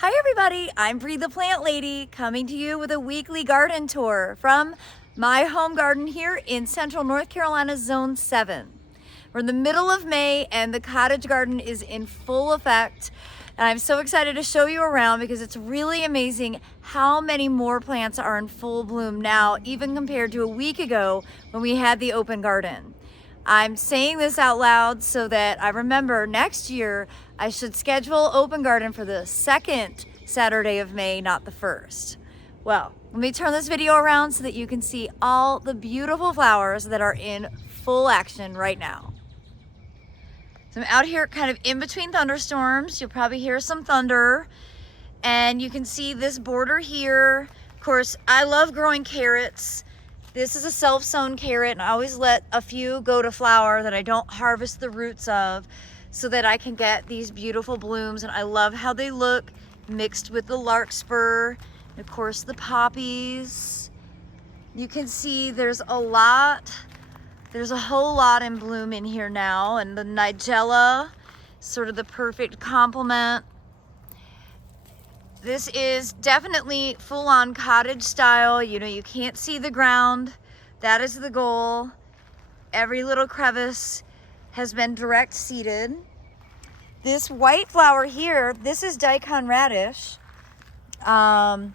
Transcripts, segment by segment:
Hi everybody, I'm Bree the Plant Lady coming to you with a weekly garden tour from my home garden here in central North Carolina, Zone 7. We're in the middle of May and the cottage garden is in full effect. And I'm so excited to show you around because it's really amazing how many more plants are in full bloom now, even compared to a week ago when we had the open garden. I'm saying this out loud so that I remember next year I should schedule open garden for the second Saturday of May, not the first. Well, let me turn this video around so that you can see all the beautiful flowers that are in full action right now. So I'm out here kind of in between thunderstorms. You'll probably hear some thunder. And you can see this border here. Of course, I love growing carrots. This is a self-sown carrot, and I always let a few go to flower that I don't harvest the roots of so that I can get these beautiful blooms. And I love how they look mixed with the larkspur and of course the poppies. You can see there's a whole lot in bloom in here now, and the nigella, sort of the perfect complement. This is definitely full-on cottage style. You know, you can't see the ground. That is the goal. Every little crevice has been direct seeded. This white flower here, this is Daikon Radish. I'm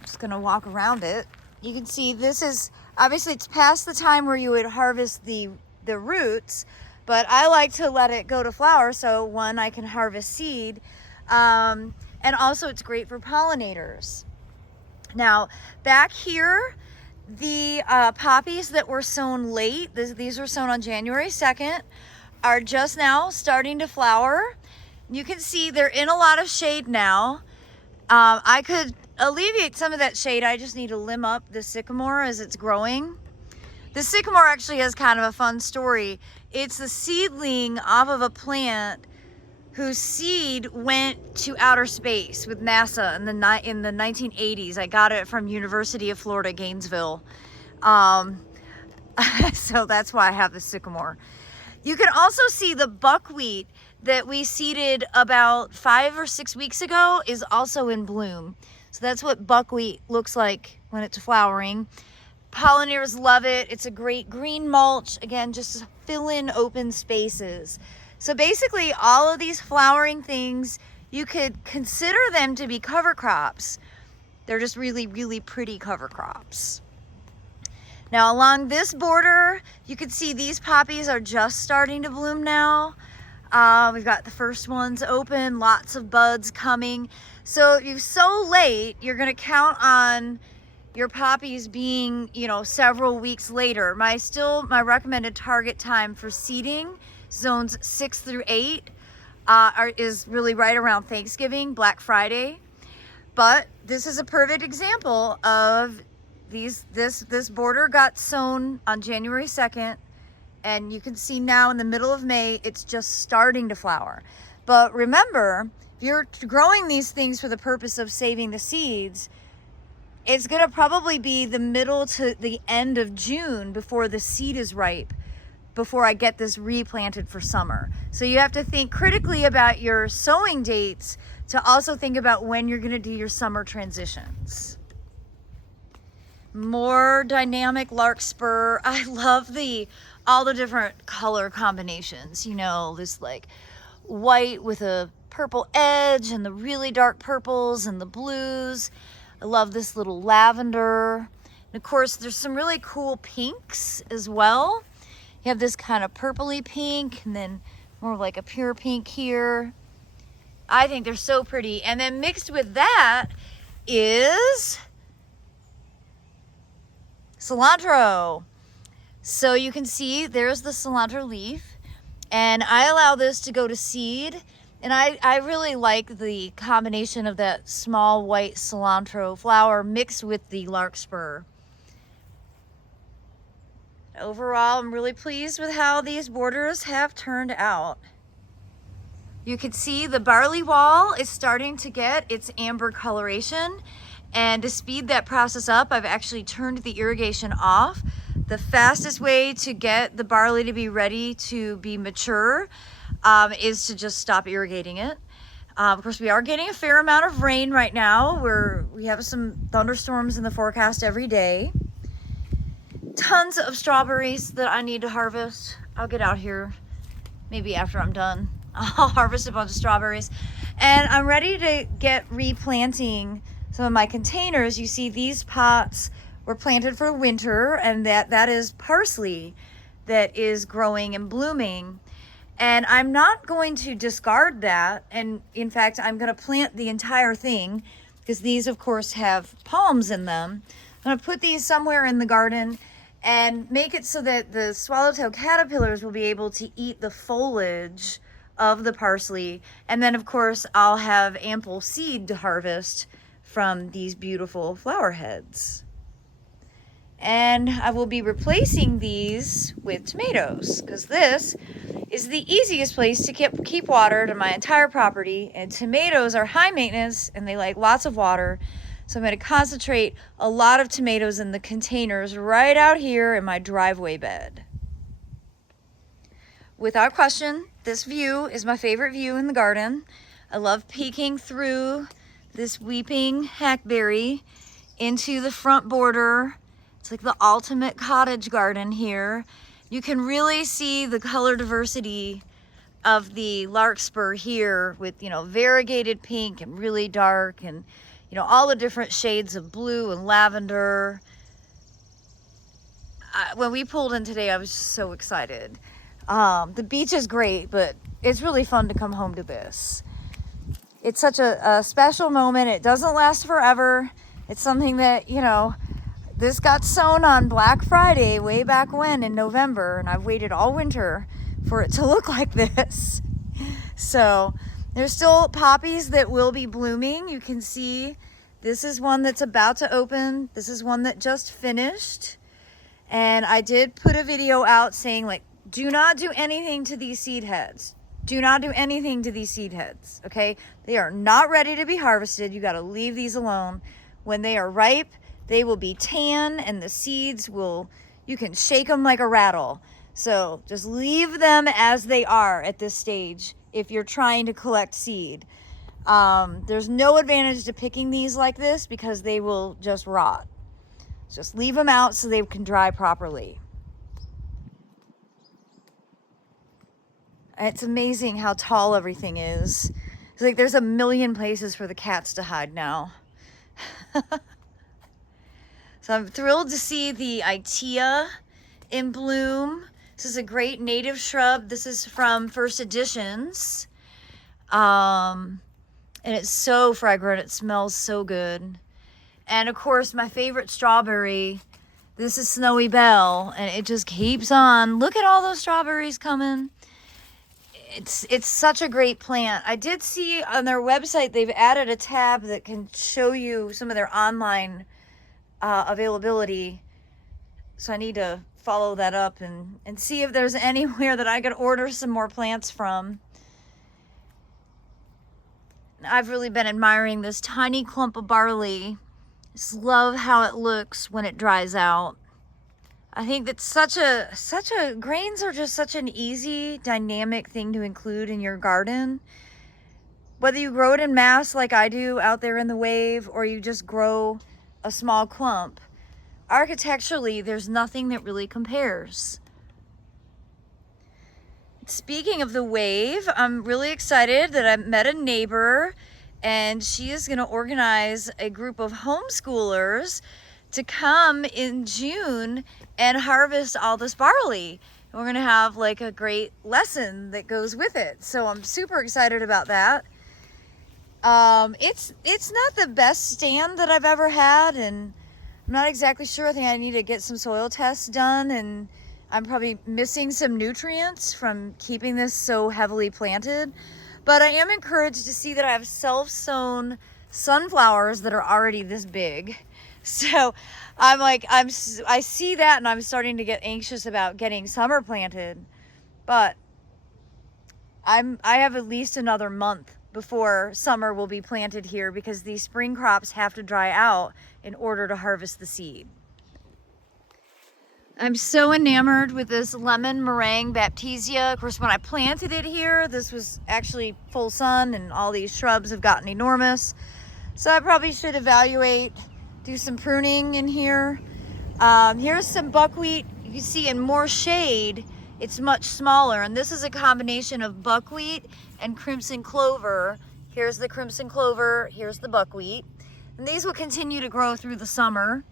just gonna walk around it. You can see this is, obviously it's past the time where you would harvest the roots, but I like to let it go to flower so one, I can harvest seed. And also it's great for pollinators. Now, back here, the poppies that were sown late, these were sown on January 2nd, are just now starting to flower. You can see they're in a lot of shade now. I could alleviate some of that shade. I just need to limb up the sycamore as it's growing. The sycamore actually has kind of a fun story. It's the seedling off of a plant whose seed went to outer space with NASA in the 1980s. I got it from University of Florida, Gainesville. So that's why I have the sycamore. You can also see the buckwheat that we seeded about 5 or 6 weeks ago is also in bloom. So that's what buckwheat looks like when it's flowering. Pollinators love it. It's a great green mulch. Again, just to fill in open spaces. So basically all of these flowering things, you could consider them to be cover crops. They're just really, really pretty cover crops. Now along this border, you can see these poppies are just starting to bloom now. We've got the first ones open, lots of buds coming. So if you're so late, you're gonna count on your poppies being, you know, several weeks later. My recommended target time for seeding, zones 6 through 8, is really right around Thanksgiving, Black Friday. But this is a perfect example of this border got sown on January 2nd, and you can see now in the middle of May, it's just starting to flower. But remember, if you're growing these things for the purpose of saving the seeds, it's gonna probably be the middle to the end of June before the seed is ripe, before I get this replanted for summer. So you have to think critically about your sowing dates to also think about when you're gonna do your summer transitions. More dynamic larkspur. I love all the different color combinations. You know, this like white with a purple edge and the really dark purples and the blues. I love this little lavender. And of course, there's some really cool pinks as well. You have this kind of purpley pink and then more like a pure pink here. I think they're so pretty. And then mixed with that is cilantro. So you can see there's the cilantro leaf, and I allow this to go to seed. And I really like the combination of that small white cilantro flower mixed with the larkspur. Overall, I'm really pleased with how these borders have turned out. You can see the barley wall is starting to get its amber coloration, and to speed that process up, I've actually turned the irrigation off. The fastest way to get the barley to be ready to be mature is to just stop irrigating it. Of course, we are getting a fair amount of rain right now. We have some thunderstorms in the forecast every day. Tons of strawberries that I need to harvest. I'll get out here maybe after I'm done. I'll harvest a bunch of strawberries. And I'm ready to get replanting some of my containers. You see these pots were planted for winter, and that is parsley that is growing and blooming. And I'm not going to discard that. And in fact, I'm going to plant the entire thing because these, of course, have palms in them. I'm going to put these somewhere in the garden and make it so that the swallowtail caterpillars will be able to eat the foliage of the parsley. And then, of course, I'll have ample seed to harvest from these beautiful flower heads. And I will be replacing these with tomatoes because this is the easiest place to keep water to my entire property. And tomatoes are high maintenance and they like lots of water. So I'm going to concentrate a lot of tomatoes in the containers right out here in my driveway bed. Without question, this view is my favorite view in the garden. I love peeking through this weeping hackberry into the front border. It's like the ultimate cottage garden here. You can really see the color diversity of the larkspur here with, variegated pink and really dark and, all the different shades of blue and lavender. When we pulled in today, I was just so excited. The beach is great, but it's really fun to come home to this. It's such a special moment. It doesn't last forever. It's something that, this got sown on Black Friday way back when in November, and I've waited all winter for it to look like this. So there's still poppies that will be blooming. You can see this is one that's about to open. This is one that just finished. And I did put a video out saying, do not do anything to these seed heads. Do not do anything to these seed heads, okay? They are not ready to be harvested. You got to leave these alone. When they are ripe, they will be tan and the seeds you can shake them like a rattle. So just leave them as they are at this stage if you're trying to collect seed. There's no advantage to picking these like this because they will just rot. Just leave them out so they can dry properly. It's amazing how tall everything is. It's like there's a million places for the cats to hide now. So I'm thrilled to see the Itea in bloom. This is a great native shrub. This is from First Editions. And it's so fragrant. It smells so good. And of course, my favorite strawberry, this is Snowy Belle, and it just keeps on. Look at all those strawberries coming. It's such a great plant. I did see on their website, they've added a tab that can show you some of their online availability. So I need to follow that up and see if there's anywhere that I could order some more plants from. I've really been admiring this tiny clump of barley. Just love how it looks when it dries out. I think that grains are just such an easy, dynamic thing to include in your garden. Whether you grow it in mass like I do out there in the wave, or you just grow a small clump, architecturally, there's nothing that really compares. Speaking of the wave, I'm really excited that I met a neighbor, and she is going to organize a group of homeschoolers to come in June and harvest all this barley. And we're going to have a great lesson that goes with it. So I'm super excited about that. It's not the best stand that I've ever had, and I'm not exactly sure. I think I need to get some soil tests done, and I'm probably missing some nutrients from keeping this so heavily planted. But I am encouraged to see that I have self-sown sunflowers that are already this big. So I see that, and I'm starting to get anxious about getting summer planted. But I have at least another month before summer will be planted here because these spring crops have to dry out in order to harvest the seed. I'm so enamored with this lemon meringue baptisia. Of course, when I planted it here, this was actually full sun and all these shrubs have gotten enormous. So I probably should evaluate, do some pruning in here. Here's some buckwheat. You can see in more shade, it's much smaller. And this is a combination of buckwheat and crimson clover. Here's the crimson clover, here's the buckwheat. And these will continue to grow through the summer.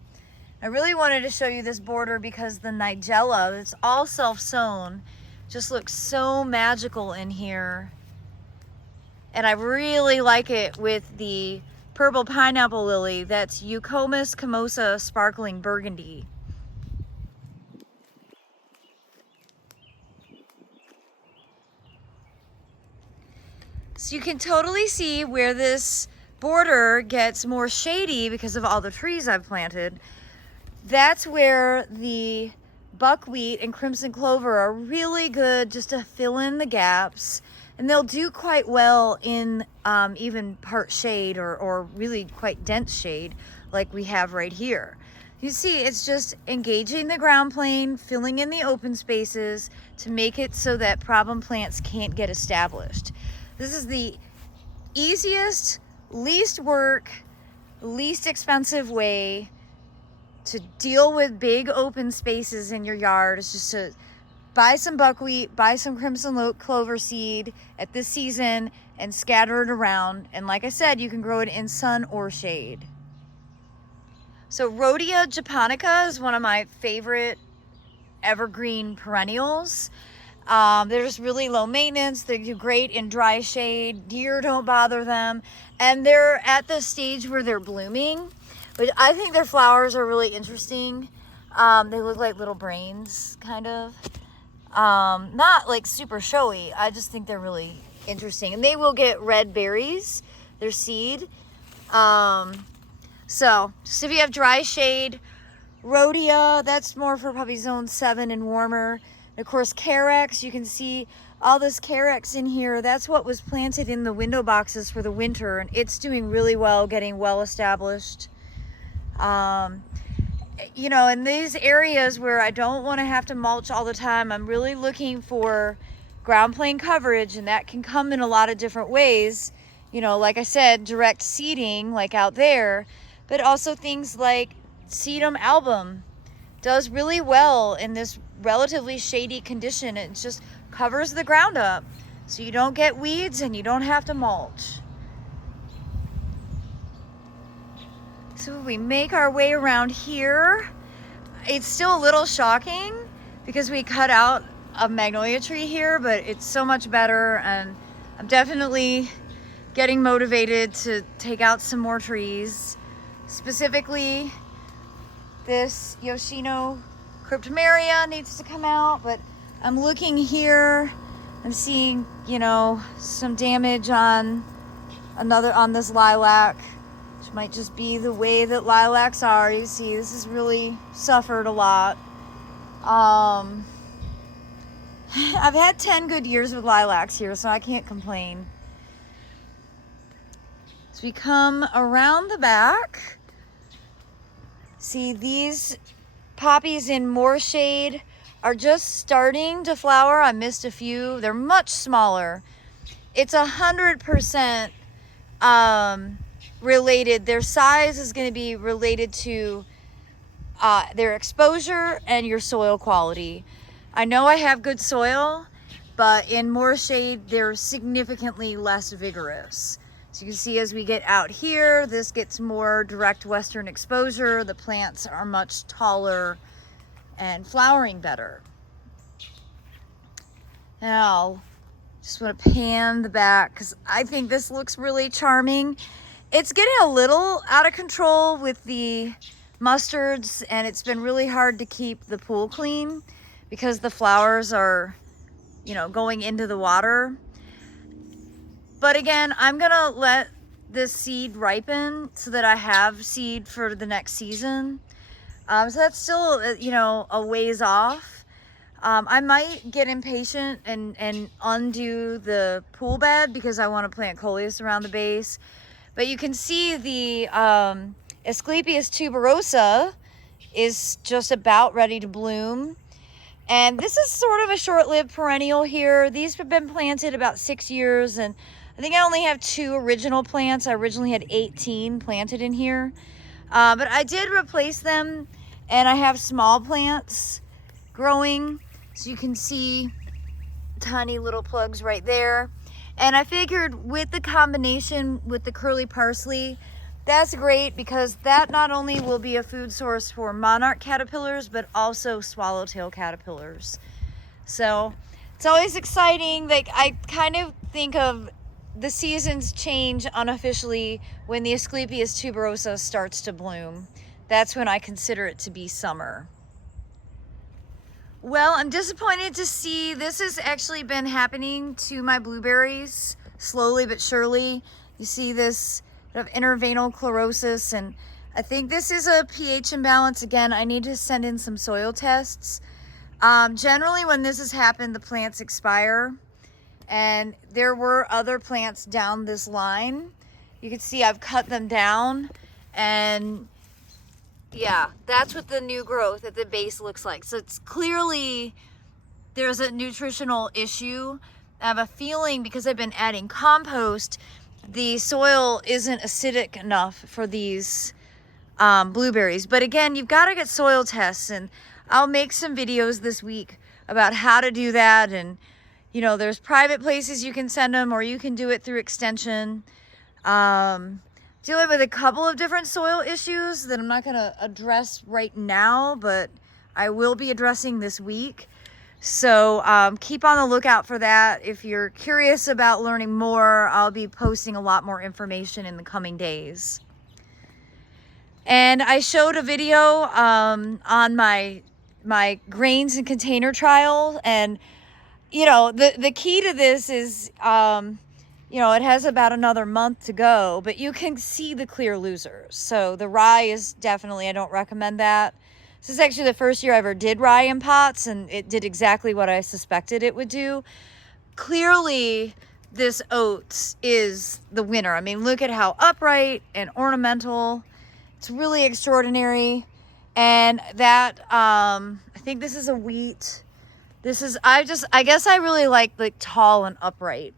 I really wanted to show you this border because the nigella, it's all self-sown, just looks so magical in here. And I really like it with the purple pineapple lily. That's Eucomis comosa sparkling burgundy. So you can totally see where this border gets more shady because of all the trees I've planted. That's where the buckwheat and crimson clover are really good just to fill in the gaps. And they'll do quite well in even part shade or really quite dense shade like we have right here. You see, it's just engaging the ground plane, filling in the open spaces to make it so that problem plants can't get established. This is the easiest, least work, least expensive way to deal with big open spaces in your yard. Is just to buy some buckwheat, buy some crimson clover seed at this season and scatter it around. And like I said, you can grow it in sun or shade. So Rhodea japonica is one of my favorite evergreen perennials. They're just really low maintenance. They do great in dry shade. Deer don't bother them. And they're at the stage where they're blooming. But I think their flowers are really interesting. They look like little brains, kind of. Not like super showy. I just think they're really interesting. And they will get red berries, their seed. So, just if you have dry shade, Rhodea, that's more for probably zone 7 and warmer. And of course, Carex, you can see all this Carex in here. That's what was planted in the window boxes for the winter. And it's doing really well, getting well established. You know, in these areas where I don't want to have to mulch all the time, I'm really looking for ground plane coverage, and that can come in a lot of different ways. You know, like I said, direct seeding, like out there, but also things like sedum album does really well in this relatively shady condition. It just covers the ground up so you don't get weeds and you don't have to mulch. So we make our way around here. It's still a little shocking because we cut out a magnolia tree here, but it's so much better, and I'm definitely getting motivated to take out some more trees. Specifically, this Yoshino cryptomeria needs to come out, but I'm looking here, I'm seeing, you know, some damage on this lilac. Might just be the way that lilacs are. You see, this has really suffered a lot. I've had 10 good years with lilacs here, so I can't complain. So we come around the back. See, these poppies in more shade are just starting to flower. I missed a few. They're much smaller. It's 100% related. Their size is going to be related to their exposure and your soil quality. I know I have good soil, but in more shade, they're significantly less vigorous. So you can see as we get out here, this gets more direct western exposure. The plants are much taller and flowering better. Now, just want to pan the back because I think this looks really charming. It's getting a little out of control with the mustards, and it's been really hard to keep the pool clean because the flowers are, you know, going into the water. But again, I'm gonna let this seed ripen so that I have seed for the next season. So that's still, you know, a ways off. I might get impatient and undo the pool bed because I want to plant coleus around the base. But you can see the Ascelpias tuberosa is just about ready to bloom. And this is sort of a short-lived perennial here. These have been planted about 6 years, and I think I only have 2 original plants. I originally had 18 planted in here. But I did replace them, and I have small plants growing. So you can see tiny little plugs right there. And I figured with the combination with the curly parsley, that's great because that not only will be a food source for monarch caterpillars, but also swallowtail caterpillars. So it's always exciting. Like, I kind of think of the seasons change unofficially when the Ascelpias tuberosa starts to bloom. That's when I consider it to be summer. Well, I'm disappointed to see this has actually been happening to my blueberries slowly but surely. You see this of interveinal chlorosis, and I think this is a pH imbalance. Again, I need to send in some soil tests. Generally, when this has happened, the plants expire, and there were other plants down this line. You can see I've cut them down, and yeah, that's what the new growth at the base looks like. So it's clearly there's a nutritional issue. I have a feeling because I've been adding compost, the soil isn't acidic enough for these blueberries. But again, you've got to get soil tests, and I'll make some videos this week about how to do that. And you know, there's private places you can send them, or you can do it through extension. Dealing with a couple of different soil issues that I'm not going to address right now, but I will be addressing this week. So keep on the lookout for that. If you're curious about learning more, I'll be posting a lot more information in the coming days. And I showed a video on my grains and container trial, and you know, the key to this is you know, it has about another month to go, but you can see the clear losers. So the rye is definitely, I don't recommend that. This is actually the first year I ever did rye in pots, and it did exactly what I suspected it would do. Clearly, this oats is the winner. I mean, look at how upright and ornamental. It's really extraordinary. And that, I think this is a wheat. This is, I guess I really like tall and upright.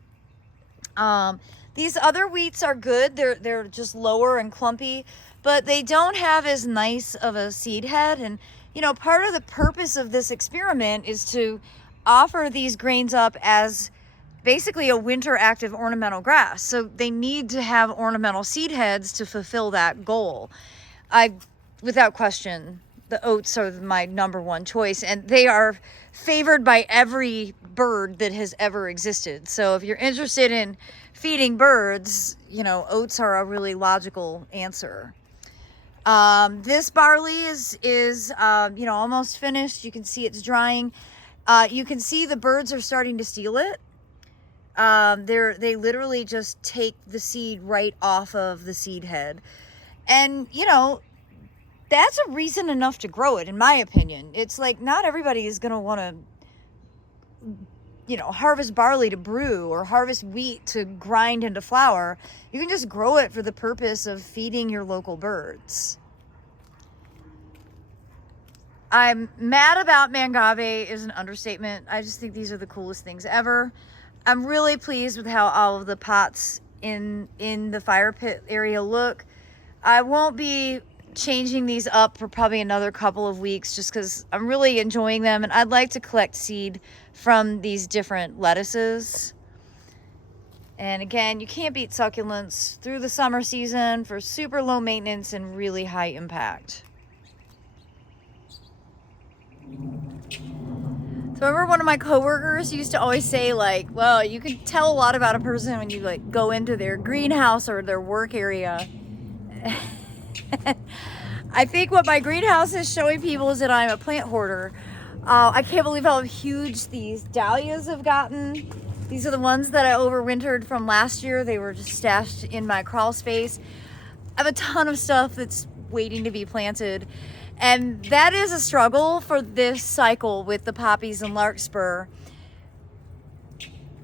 These other wheats are good. They're just lower and clumpy, but they don't have as nice of a seed head. And you know, part of the purpose of this experiment is to offer these grains up as basically a winter active ornamental grass. So they need to have ornamental seed heads to fulfill that goal. Without question, the oats are my #1 choice, and they are favored by every bird that has ever existed. So if you're interested in feeding birds, you know, oats are a really logical answer. This barley is you know, almost finished. You can see it's drying. You can see the birds are starting to steal it. They literally just take the seed right off of the seed head. And, you know, that's a reason enough to grow it, in my opinion. It's like, not everybody is going to want to, you know, harvest barley to brew or harvest wheat to grind into flour. You can just grow it for the purpose of feeding your local birds. I'm mad about mangave is an understatement. I just think these are the coolest things ever. I'm really pleased with how all of the pots in the fire pit area look. I won't be changing these up for probably another couple of weeks just because I'm really enjoying them, and I'd like to collect seed from these different lettuces. And again, you can't beat succulents through the summer season for super low maintenance and really high impact. So I remember one of my coworkers used to always say, like, well, you can tell a lot about a person when you like go into their greenhouse or their work area. I think what my greenhouse is showing people is that I'm a plant hoarder. I can't believe how huge these dahlias have gotten. These are the ones that I overwintered from last year. They were just stashed in my crawl space. I have a ton of stuff that's waiting to be planted. And that is a struggle for this cycle with the poppies and larkspur.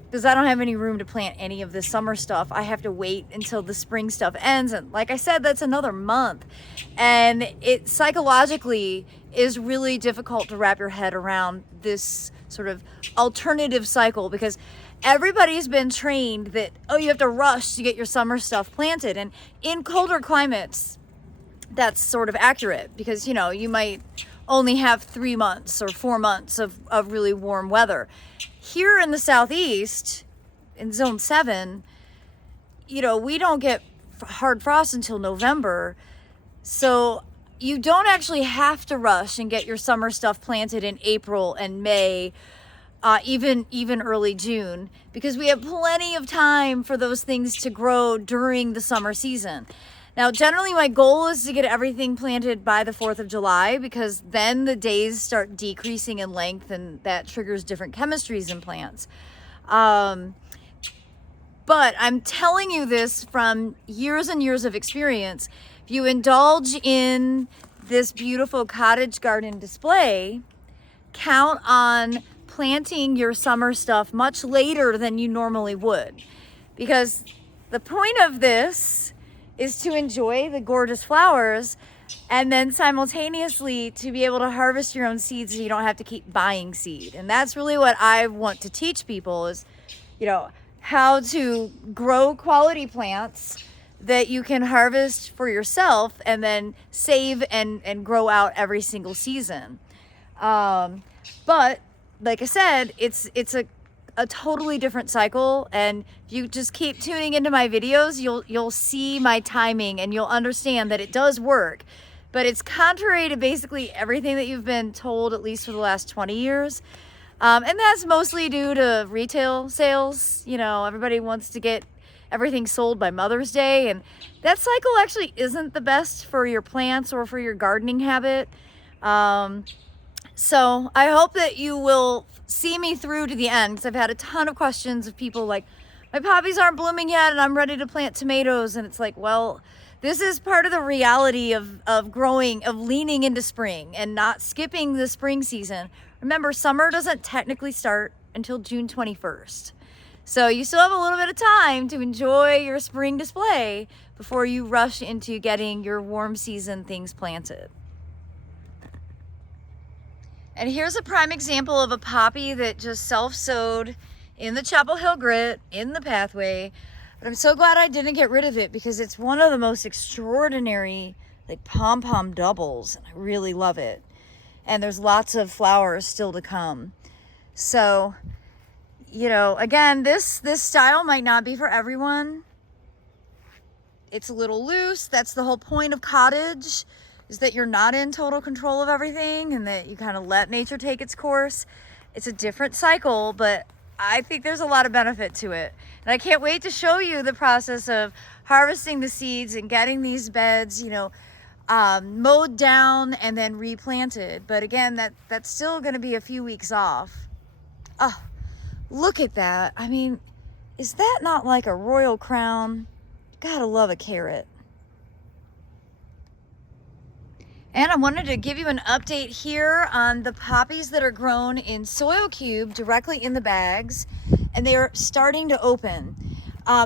because I don't have any room to plant any of the summer stuff. I have to wait until the spring stuff ends. And like I said, that's another month. And it psychologically is really difficult to wrap your head around this sort of alternative cycle, because everybody's been trained that, oh, you have to rush to get your summer stuff planted. And in colder climates, that's sort of accurate, because, you know, you might only have 3 months or 4 months of really warm weather. Here in the Southeast, in zone 7, you know, we don't get hard frost until November. So you don't actually have to rush and get your summer stuff planted in April and May, even early June, because we have plenty of time for those things to grow during the summer season. Now, generally my goal is to get everything planted by the 4th of July, because then the days start decreasing in length, and that triggers different chemistries in plants. But I'm telling you this from years and years of experience. If you indulge in this beautiful cottage garden display, count on planting your summer stuff much later than you normally would, because the point of this is to enjoy the gorgeous flowers, and then simultaneously to be able to harvest your own seeds so you don't have to keep buying seed. And that's really what I want to teach people is, you know, how to grow quality plants that you can harvest for yourself and then save and grow out every single season. But like I said, it's a totally different cycle, and if you just keep tuning into my videos, you'll see my timing, and you'll understand that it does work. But it's contrary to basically everything that you've been told, at least for the last 20 years. And that's mostly due to retail sales. You know, everybody wants to get everything sold by Mother's Day, and that cycle actually isn't the best for your plants or for your gardening habit. So I hope that you will see me through to the end, because I've had a ton of questions of people like, my poppies aren't blooming yet and I'm ready to plant tomatoes. And it's like, well, this is part of the reality of growing, of leaning into spring and not skipping the spring season. Remember, summer doesn't technically start until June 21st. So you still have a little bit of time to enjoy your spring display before you rush into getting your warm season things planted. And here's a prime example of a poppy that just self-sowed in the Chapel Hill grit, in the pathway. But I'm so glad I didn't get rid of it, because it's one of the most extraordinary like pom-pom doubles. And I really love it. And there's lots of flowers still to come. So, you know, again, this style might not be for everyone. It's a little loose. That's the whole point of Cottage, is that you're not in total control of everything and that you kind of let nature take its course. It's a different cycle, but I think there's a lot of benefit to it. And I can't wait to show you the process of harvesting the seeds and getting these beds, you know, mowed down and then replanted. But again, that's still gonna be a few weeks off. Oh, look at that. I mean, is that not like a royal crown? Gotta love a carrot. And I wanted to give you an update here on the poppies that are grown in soil cube directly in the bags, and they are starting to open.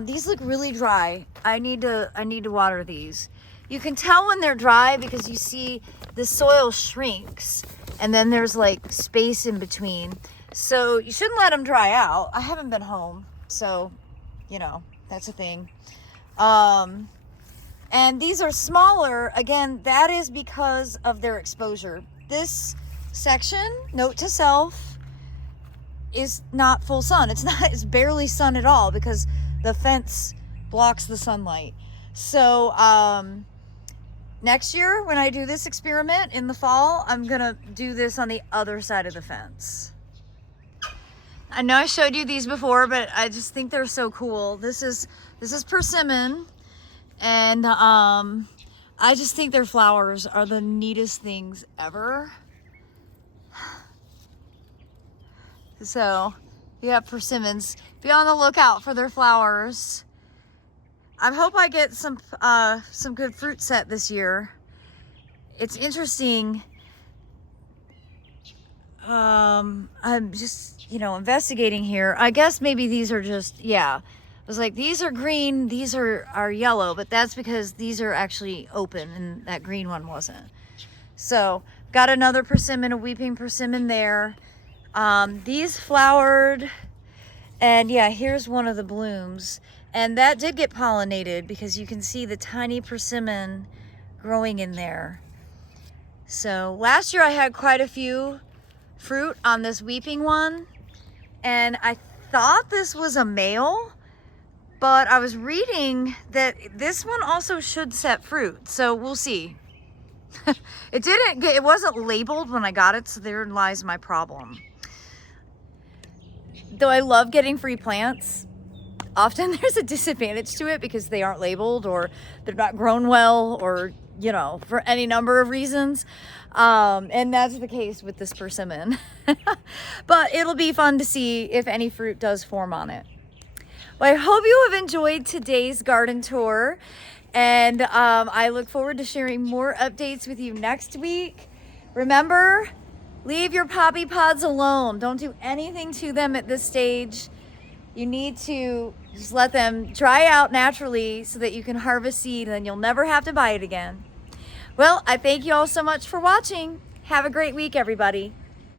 These look really dry. I need to water these. You can tell when they're dry because you see the soil shrinks and then there's like space in between. So you shouldn't let them dry out. I haven't been home, so you know, that's a thing. And these are smaller. Again, that is because of their exposure. This section, note to self, is not full sun. It's barely sun at all because the fence blocks the sunlight. So next year when I do this experiment in the fall, I'm gonna do this on the other side of the fence. I know I showed you these before, but I just think they're so cool. This is persimmon. And I just think their flowers are the neatest things ever. So, yeah, persimmons. Be on the lookout for their flowers. I hope I get some good fruit set this year. It's interesting. I'm just, you know, investigating here. I guess maybe these are just, yeah. I was like, these are green, these are yellow, but that's because these are actually open and that green one wasn't. So got another persimmon, a weeping persimmon there. These flowered, and yeah, here's one of the blooms. And that did get pollinated because you can see the tiny persimmon growing in there. So last year I had quite a few fruit on this weeping one, and I thought this was a male, but I was reading that this one also should set fruit, so we'll see. It wasn't labeled when I got it, so therein lies my problem. Though I love getting free plants, often there's a disadvantage to it because they aren't labeled or they're not grown well, or, you know, for any number of reasons. And that's the case with this persimmon. But it'll be fun to see if any fruit does form on it. Well, I hope you have enjoyed today's garden tour, and I look forward to sharing more updates with you next week. Remember, leave your poppy pods alone. Don't do anything to them at this stage. You need to just let them dry out naturally so that you can harvest seed, and then you'll never have to buy it again. Well, I thank you all so much for watching. Have a great week, everybody.